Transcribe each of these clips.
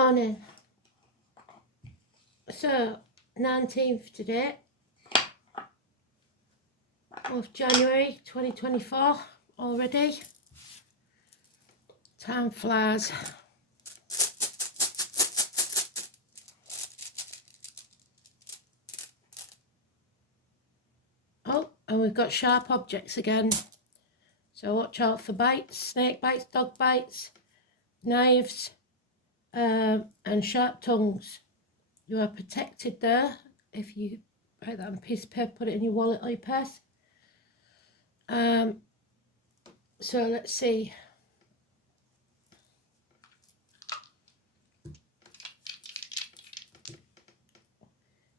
Morning. So 19th today of January 2024 already. Time flies. Oh, and we've got sharp objects again. So watch out for bites, snake bites, dog bites, knives, and sharp tongues. You are protected there if you write that on a piece of paper, put it in your wallet or your purse. So let's see.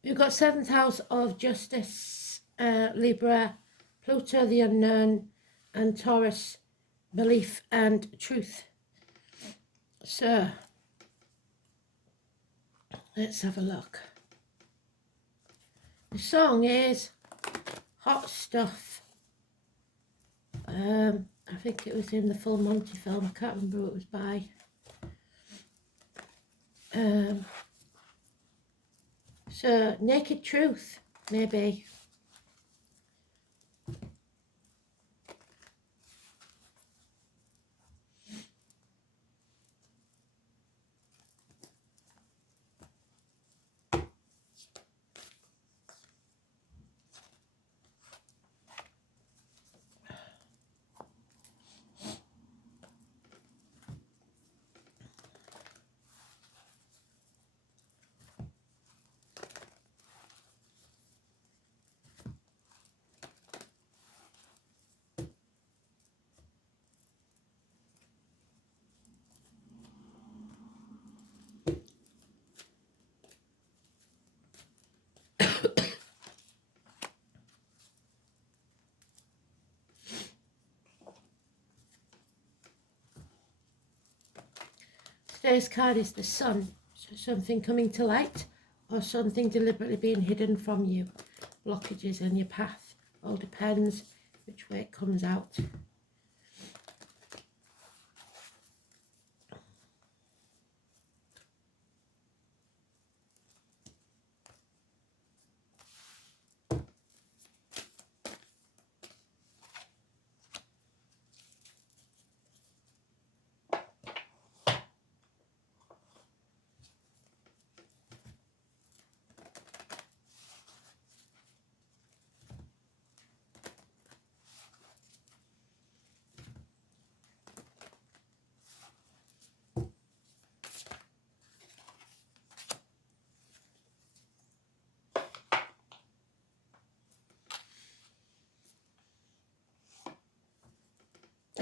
We've got 7th house of justice, Libra, Pluto, the unknown, and Taurus, belief and truth. So let's have a look. The song is Hot Stuff. I think it was in the Full Monty film. I can't remember who it was by. So Naked Truth, maybe. Today's card is the Sun, so something coming to light or something deliberately being hidden from you. Blockages in your path, all depends which way it comes out.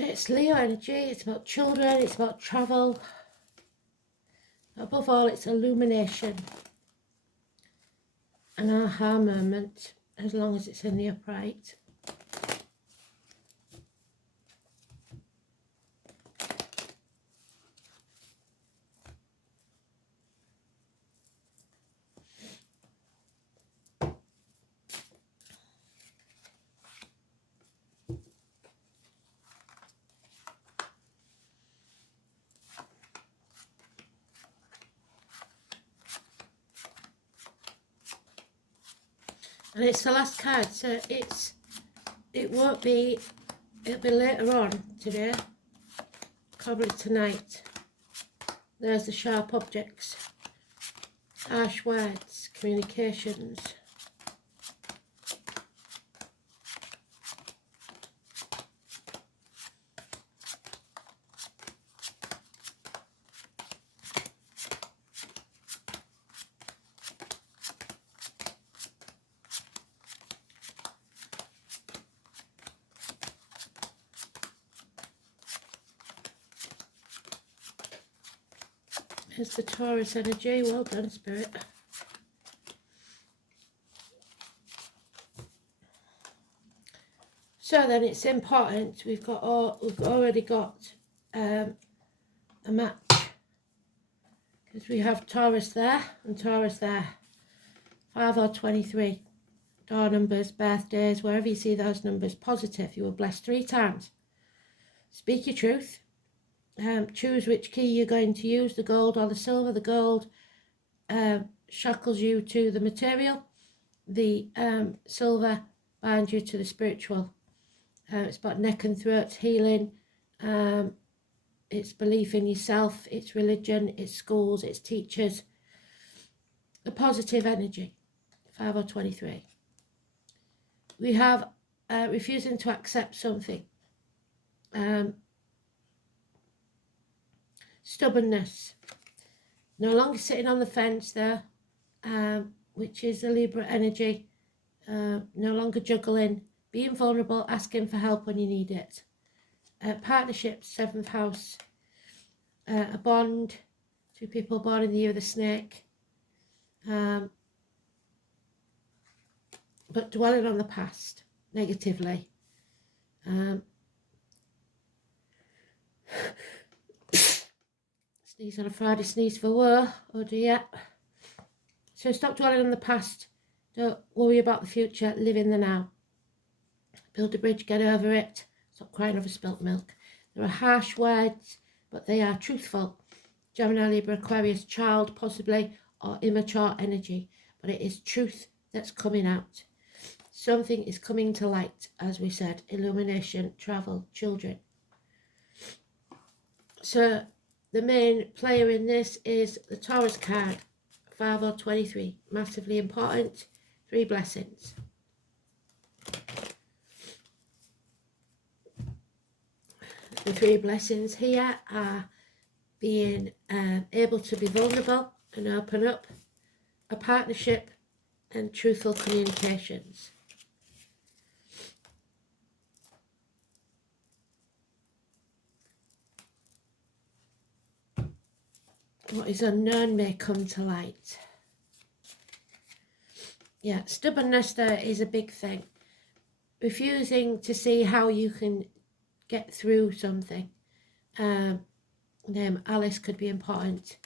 It's Leo energy, it's about children, it's about travel. Above all, it's illumination. An aha moment, as long as it's in the upright. And it's the last card, so it'll be later on today, probably tonight. There's the sharp objects, harsh words, communications. Here's the Taurus energy. Well done, Spirit. So then it's important. We've already got a match, because we have Taurus there and Taurus there. 5 or 23. Door numbers, birthdays, wherever you see those numbers, positive. You were blessed 3 times. Speak your truth. Choose which key you're going to use, the gold or the silver. The gold shackles you to the material. The silver binds you to the spiritual. It's about neck and throat healing. It's belief in yourself. It's religion. It's schools. It's teachers. The positive energy. 5023. We have refusing to accept something. Stubbornness. No longer sitting on the fence there, which is the Libra energy. No longer juggling. Being vulnerable, asking for help when you need it. Partnerships, 7th house. A bond. 2 people born in the year of the snake. But dwelling on the past negatively. Sneeze on a Friday, sneeze for war. Oh dear. So stop dwelling on the past. Don't worry about the future. Live in the now. Build a bridge, get over it. Stop crying over spilt milk. There are harsh words, but they are truthful. Gemini, Libra, Aquarius, child possibly, or immature energy. But it is truth that's coming out. Something is coming to light, as we said. Illumination, travel, children. So the main player in this is the Taurus card. 5023. Massively important. 3 blessings. The 3 blessings here are being able to be vulnerable and open up, a partnership, and truthful communications. What is unknown may come to light. Yeah, stubbornness there is a big thing. Refusing to see how you can get through something. Name Alice could be important.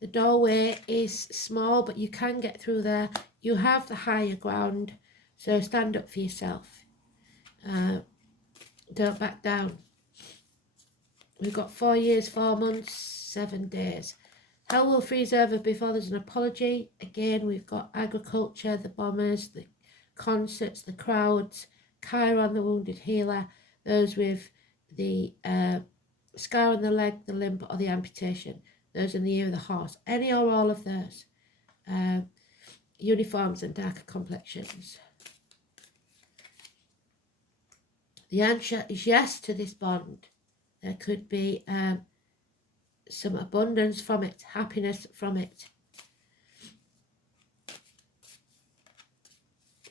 The doorway is small, but you can get through there. You have the higher ground, so stand up for yourself. Don't back down. We've got 4 years, 4 months, 7 days. Hell will freeze over before there's an apology. Again, we've got agriculture, the bombers, the concerts, the crowds, Chiron, the wounded healer, those with the scar on the leg, the limb, or the amputation, those in the ear of the horse, any or all of those. Uniforms and darker complexions. The answer is yes to this bond. There could be some abundance from it, happiness from it.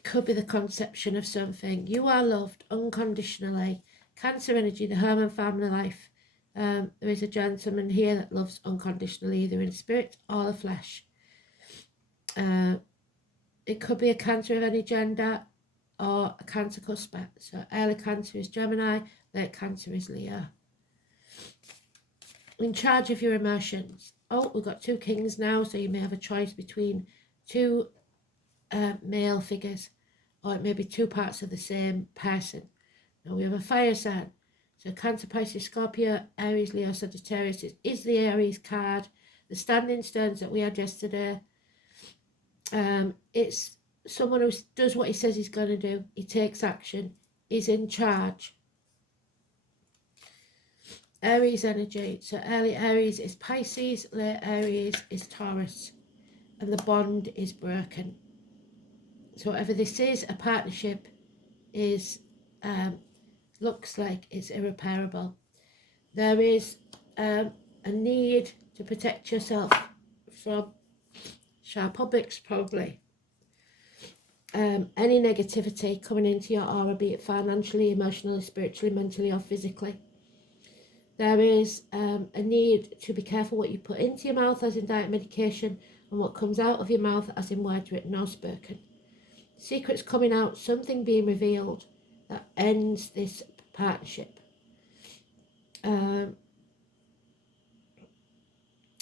Could be the conception of something. You are loved unconditionally. Cancer energy, the home and family life. There is a gentleman here that loves unconditionally, either in spirit or the flesh. It could be a Cancer of any gender or a Cancer cusper. So early Cancer is Gemini, late Cancer is Leo. In charge of your emotions. Oh, we've got 2 kings now, so you may have a choice between 2 male figures, or it may be 2 parts of the same person. Now we have a fire sign. So Cancer, Pisces, Scorpio, Aries, Leo, Sagittarius is the Aries card. The standing stones that we had yesterday. It's someone who does what he says he's going to do. He takes action. He's in charge. Aries energy. So early Aries is Pisces, late Aries is Taurus. And the bond is broken. So whatever this is, a partnership is, looks like it's irreparable. There is a need to protect yourself from sharp objects, probably. Any negativity coming into your aura, be it financially, emotionally, spiritually, mentally, or physically. There is a need to be careful what you put into your mouth, as in diet medication, and what comes out of your mouth, as in words written or spoken. Secrets coming out, something being revealed that ends this partnership.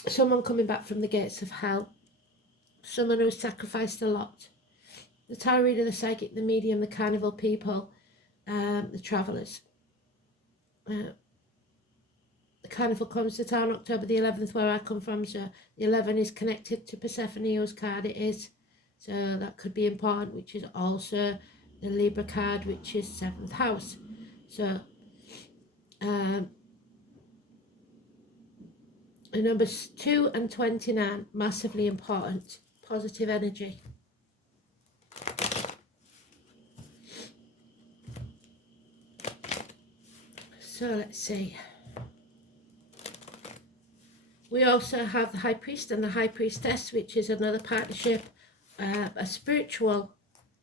Someone coming back from the gates of hell. Someone who's sacrificed a lot. The tarot reader, the psychic, the medium, the carnival people, the travellers. The carnival comes to town October the 11th, where I come from, so the 11 is connected to Persephone, whose card it is, so that could be important, which is also the Libra card, which is 7th house. So the numbers 2 and 29, massively important, positive energy. So let's see. We also have the High Priest and the High Priestess, which is another partnership, a spiritual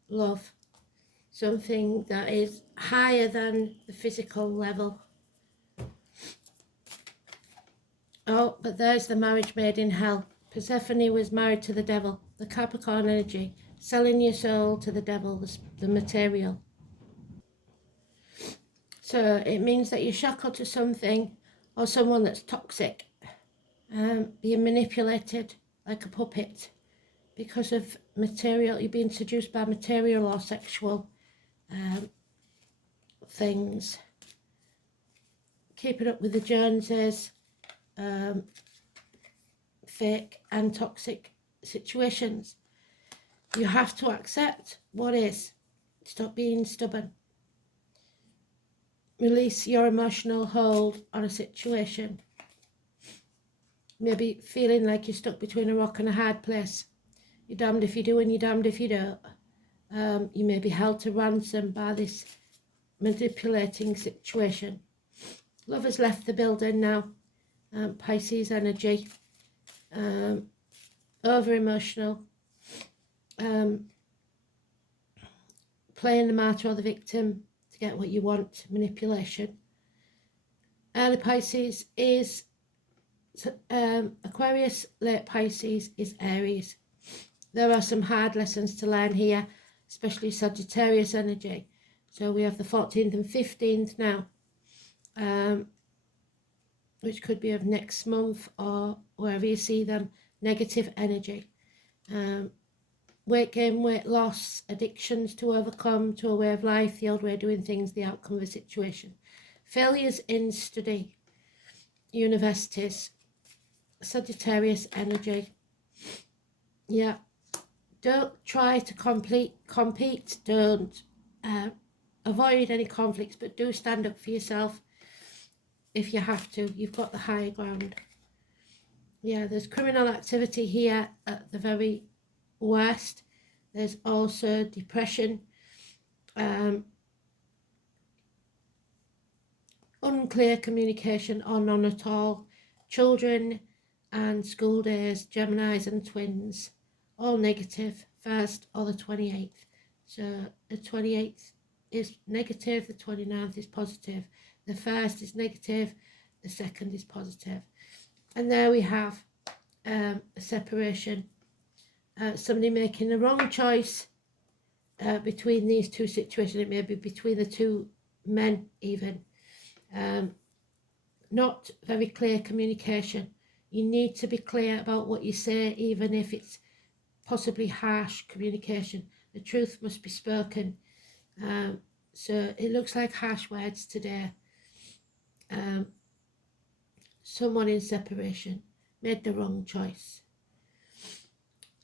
love, something that is higher than the physical level. Oh, but there's the marriage made in hell. Persephone was married to the devil, the Capricorn energy, selling your soul to the devil, the material. So it means that you're shackled to something or someone that's toxic, being manipulated like a puppet because of material. You're being seduced by material or sexual things. Keeping up with the Joneses, fake and toxic situations. You have to accept what is. Stop being stubborn. Release your emotional hold on a situation. Maybe feeling like you're stuck between a rock and a hard place. You're damned if you do and you're damned if you don't. You may be held to ransom by this manipulating situation. Love has left the building now. Pisces energy. Over emotional. Playing the martyr or the victim to get what you want. Manipulation. Early Pisces is Aquarius, late Pisces is Aries. There are some hard lessons to learn here, especially Sagittarius energy. So we have the 14th and 15th now, which could be of next month or wherever you see them. Negative energy. Weight gain, weight loss, addictions to overcome, to a way of life, the old way of doing things, the outcome of a situation. Failures in study, universities, Sagittarius energy. Yeah, don't try to compete, don't avoid any conflicts, but do stand up for yourself if you have to. You've got the higher ground. Yeah, there's criminal activity here at the very worst. There's also depression, unclear communication or none at all. Children and school days, Geminis and twins, all negative, 1st or the 28th. So the 28th is negative, the 29th is positive, the 1st is negative, the 2nd is positive. And there we have a separation. Somebody making the wrong choice between these two situations. It may be between the two men even. Not very clear communication. You need to be clear about what you say, even if it's possibly harsh communication. The truth must be spoken. So it looks like harsh words today. Someone in separation made the wrong choice.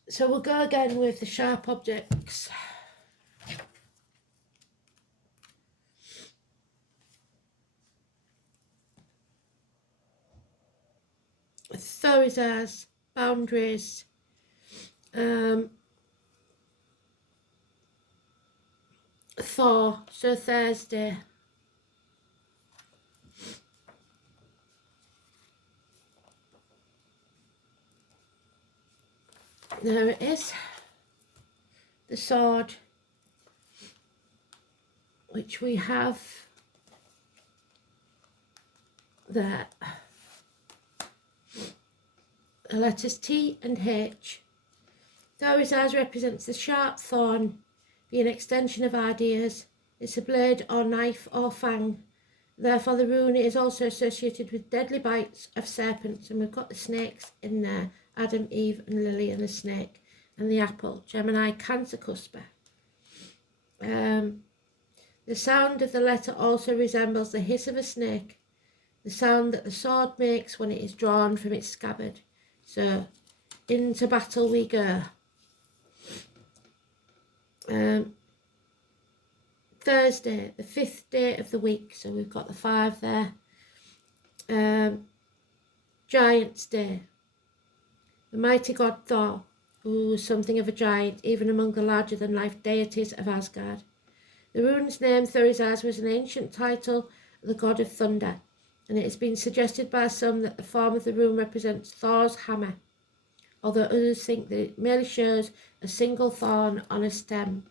So we'll go again with the sharp objects. Thorizars, boundaries, Thor, so Thursday. There it is, the sword, which we have there. The letters T and H. Thorizars represents the sharp thorn, being an extension of ideas. It's a blade or knife or fang. Therefore, the rune is also associated with deadly bites of serpents. And we've got the snakes in there. Adam, Eve and Lily and the snake. And the apple, Gemini, Cancer, Cusper. The sound of the letter also resembles the hiss of a snake. the sound that the sword makes when it is drawn from its scabbard. So, into battle we go. Thursday, the 5th day of the week, so we've got the 5 there. Giant's Day. The mighty god Thor, who was something of a giant, even among the larger-than-life deities of Asgard. The rune's name, Thurisaz, was an ancient title of the god of thunder, and it has been suggested by some that the form of the rune represents Thor's hammer, although others think that it merely shows a single thorn on a stem.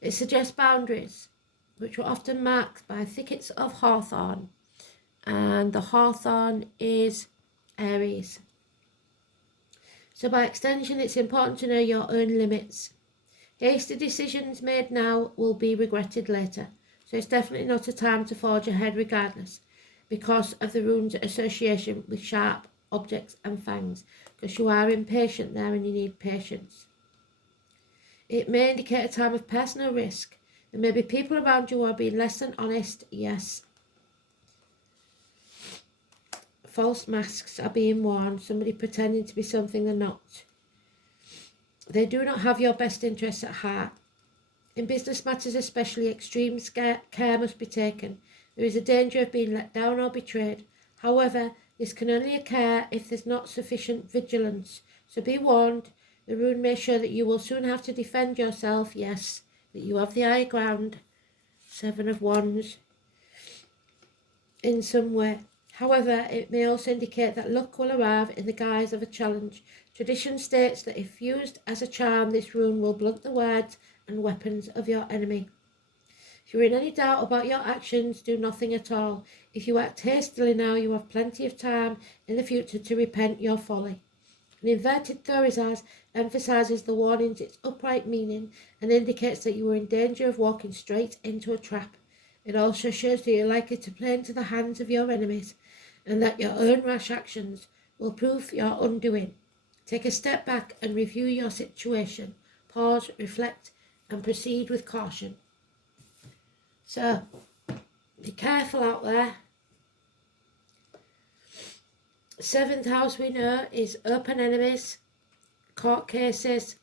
It suggests boundaries, which were often marked by thickets of hawthorn, and the hawthorn is Aries. So by extension, it's important to know your own limits. Hasty decisions made now will be regretted later, so it's definitely not a time to forge ahead regardless, because of the rune's association with sharp objects and fangs, because you are impatient there and you need patience. It may indicate a time of personal risk. There may be people around you who are being less than honest, yes. False masks are being worn, somebody pretending to be something they're not. They do not have your best interests at heart. In business matters especially, extreme care must be taken. There is a danger of being let down or betrayed. However, this can only occur if there's not sufficient vigilance. So be warned, the rune may show that you will soon have to defend yourself, yes, that you have the high ground. 7 of Wands. In some way. However, it may also indicate that luck will arrive in the guise of a challenge. Tradition states that if used as a charm, this rune will blunt the words and weapons of your enemy. If you're in any doubt about your actions, do nothing at all. If you act hastily now, you have plenty of time in the future to repent your folly. An inverted Thurisaz emphasises the warning's its upright meaning and indicates that you are in danger of walking straight into a trap. It also shows that you're likely to play into the hands of your enemies and that your own rash actions will prove your undoing. Take a step back and review your situation. Pause, reflect, and proceed with caution. So, be careful out there. 7th house we know is open enemies, court cases,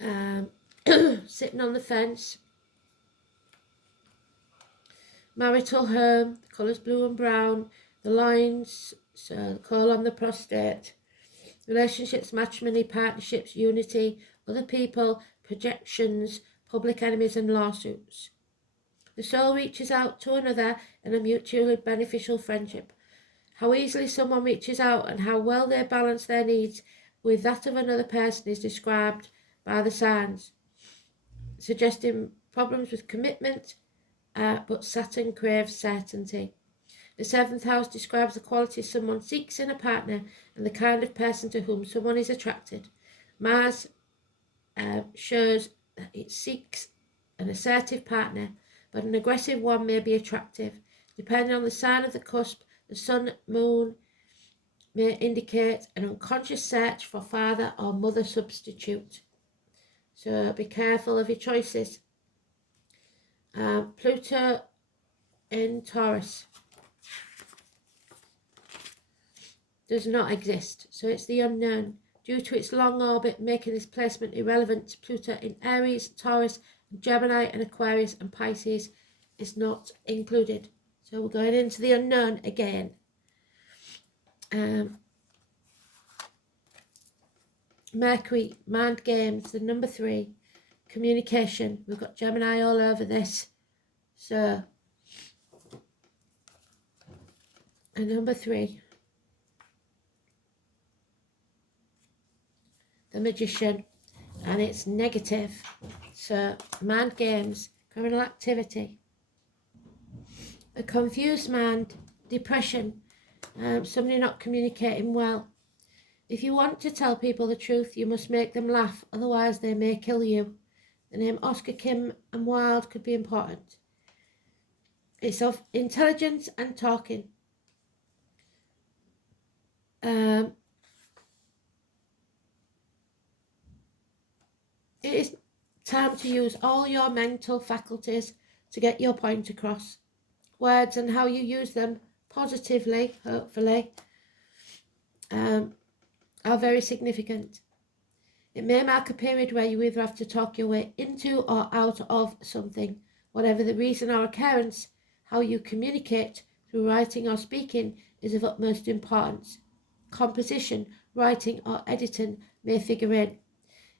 sitting on the fence, marital home, the colours blue and brown, the lines, so the colon, the prostate, relationships, matrimony, partnerships, unity, other people, projections, public enemies and lawsuits. The soul reaches out to another in a mutually beneficial friendship. How easily someone reaches out and how well they balance their needs with that of another person is described by the signs, suggesting problems with commitment, but Saturn craves certainty. The 7th house describes the qualities someone seeks in a partner and the kind of person to whom someone is attracted. Mars shows that it seeks an assertive partner, but an aggressive one may be attractive. Depending on the sign of the cusp, the sun, moon may indicate an unconscious search for father or mother substitute. So be careful of your choices. Pluto in Taurus does not exist, so it's the unknown. Due to its long orbit making this placement irrelevant, Pluto in Aries, Taurus, Gemini and Aquarius and Pisces is not included. So we're going into the unknown again. Mercury, mind games, the number 3, communication. We've got Gemini all over this. So, and number 3, the Magician, and it's negative. So, mind games, criminal activity. A confused mind, depression, somebody not communicating well. If you want to tell people the truth, you must make them laugh, otherwise they may kill you. The name Oscar, Kim and Wilde could be important. It's of intelligence and talking. It is time to use all your mental faculties to get your point across. words and how you use them positively, hopefully, are very significant. It may mark a period where you either have to talk your way into or out of something. Whatever the reason or occurrence, how you communicate through writing or speaking is of utmost importance. Composition, writing or editing may figure in.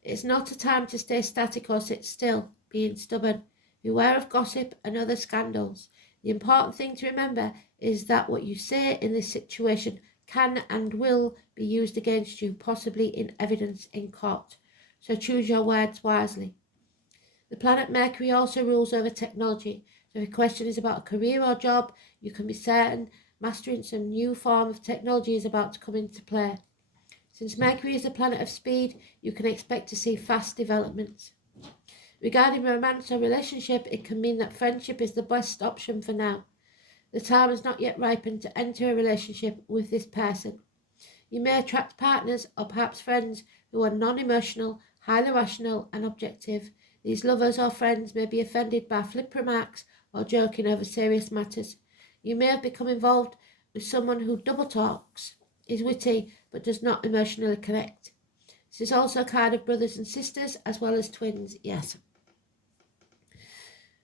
It's not a time to stay static or sit still, being stubborn. Beware of gossip and other scandals. The important thing to remember is that what you say in this situation can and will be used against you, possibly in evidence in court. So choose your words wisely. The planet Mercury also rules over technology. So if a question is about a career or job, you can be certain mastering some new form of technology is about to come into play. Since Mercury is a planet of speed, you can expect to see fast developments. Regarding romance or relationship, it can mean that friendship is the best option for now. The time has not yet ripened to enter a relationship with this person. You may attract partners or perhaps friends who are non-emotional, highly rational and objective. These lovers or friends may be offended by flip remarks or joking over serious matters. You may have become involved with someone who double talks, is witty but does not emotionally connect. This is also a card of brothers and sisters as well as twins, yes.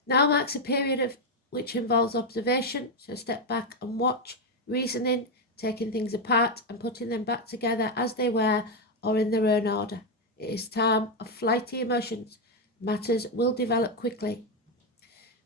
Now marks a period of which involves observation, so step back and watch, reasoning, taking things apart and putting them back together as they were or in their own order. It is time of flighty emotions. Matters will develop quickly.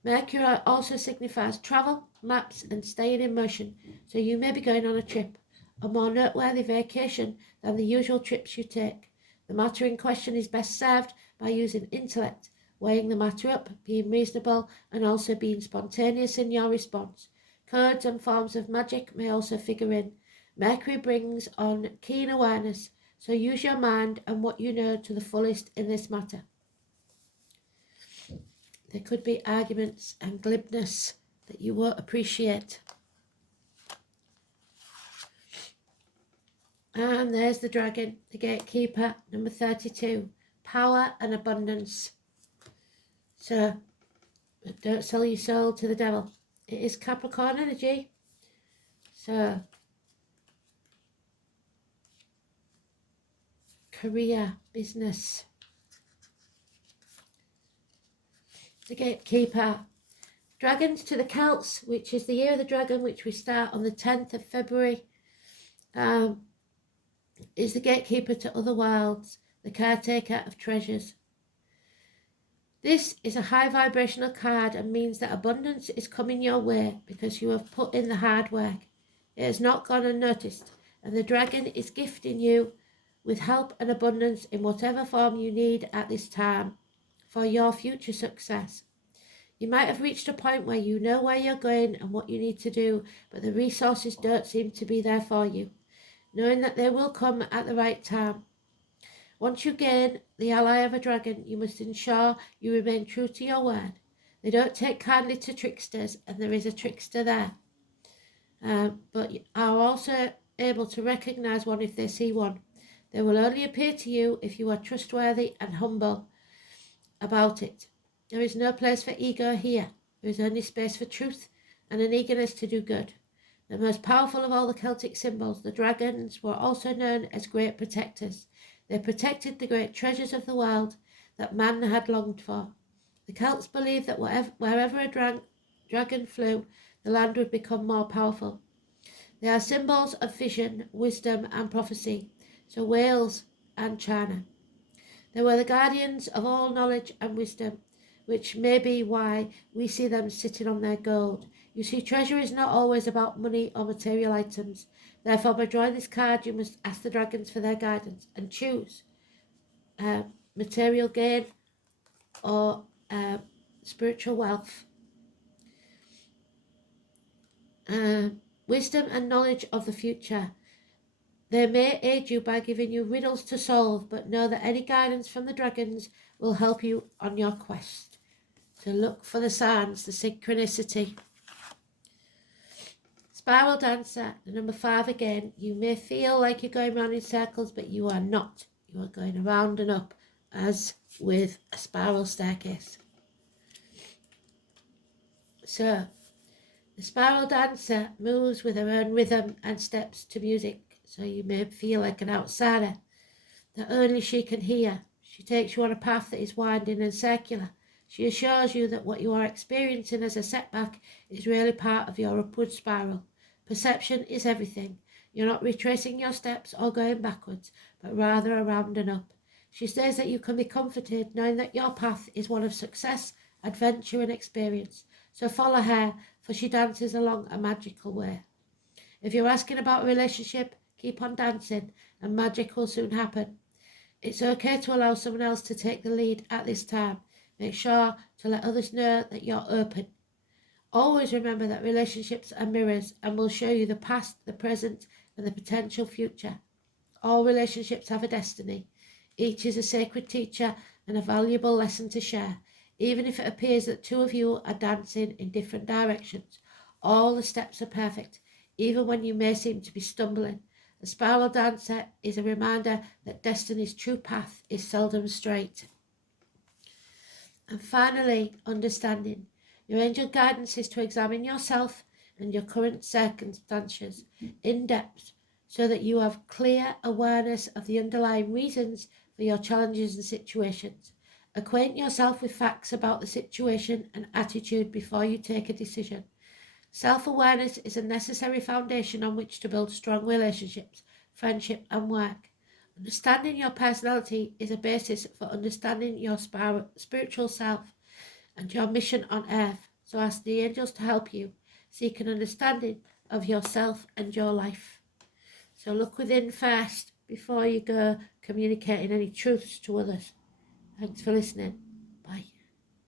Mercury also signifies travel, maps and staying in motion, so you may be going on a trip, a more noteworthy vacation than the usual trips you take. The matter in question is best served by using intellect, weighing the matter up, being reasonable and also being spontaneous in your response. Codes and forms of magic may also figure in. Mercury brings on keen awareness, so use your mind and what you know to the fullest in this matter. There could be arguments and glibness that you won't appreciate. And there's the dragon, the gatekeeper, number 32. Power and abundance. So, don't sell your soul to the devil. It is Capricorn energy. So, career, business. The gatekeeper. Dragons to the Celts, which is the year of the dragon, which we start on the 10th of February, is the gatekeeper to other worlds, the caretaker of treasures. This is a high vibrational card and means that abundance is coming your way because you have put in the hard work. It has not gone unnoticed, and the dragon is gifting you with help and abundance in whatever form you need at this time for your future success. You might have reached a point where you know where you're going and what you need to do, but the resources don't seem to be there for you, knowing that they will come at the right time. Once you gain the ally of a dragon, you must ensure you remain true to your word. They don't take kindly to tricksters, and there is a trickster there. But are also able to recognize one if they see one. They will only appear to you if you are trustworthy and humble about it. There is no place for ego here. There is only space for truth and an eagerness to do good. The most powerful of all the Celtic symbols, the dragons were also known as great protectors. They protected the great treasures of the world that man had longed for. The Celts believed that wherever a dragon flew, the land would become more powerful. They are symbols of vision, wisdom and prophecy, so Wales and China. They were the guardians of all knowledge and wisdom, which may be why we see them sitting on their gold. You see, treasure is not always about money or material items. Therefore, by drawing this card, you must ask the dragons for their guidance and choose material gain or spiritual wealth. Wisdom and knowledge of the future. They may aid you by giving you riddles to solve, but know that any guidance from the dragons will help you on your quest. So look for the signs, the synchronicity. Spiral Dancer, the number 5 again. You may feel like you're going round in circles, but you are not. You are going around and up, as with a spiral staircase. So, The spiral dancer moves with her own rhythm and steps to music, so you may feel like an outsider that only she can hear. She takes you on a path that is winding and circular. She assures you that what you are experiencing as a setback is really part of your upward spiral. Perception is everything. You're not retracing your steps or going backwards, but rather around and up. She says that you can be comforted knowing that your path is one of success, adventure and experience. So follow her, for she dances along a magical way. If you're asking about a relationship, keep on dancing and magic will soon happen. It's okay to allow someone else to take the lead at this time. Make sure to let others know that you're open. Always remember that relationships are mirrors and will show you the past, the present, and the potential future. All relationships have a destiny. Each is a sacred teacher and a valuable lesson to share. Even if it appears that two of you are dancing in different directions, all the steps are perfect, even when you may seem to be stumbling. The spiral dancer is a reminder that destiny's true path is seldom straight. And finally, understanding. Your angel guidance is to examine yourself and your current circumstances in depth so that you have clear awareness of the underlying reasons for your challenges and situations. Acquaint yourself with facts about the situation and attitude before you take a decision. Self-awareness is a necessary foundation on which to build strong relationships, friendship and work. Understanding your personality is a basis for understanding your spiritual self and your mission on earth. So ask the angels to help you seek an understanding of yourself and your life. So look within first before you go communicating any truths to others. Thanks for listening.